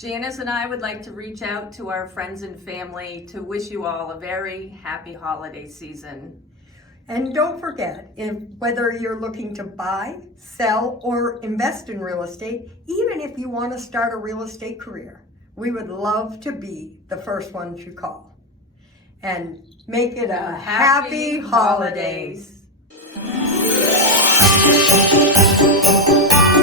Janice and I would like to reach out to our friends and family to wish you all a very happy holiday season. And don't forget, whether you're looking to buy, sell, or invest in real estate, even if you want to start a real estate career, we would love to be the first ones you call. And make it a happy holidays. holidays.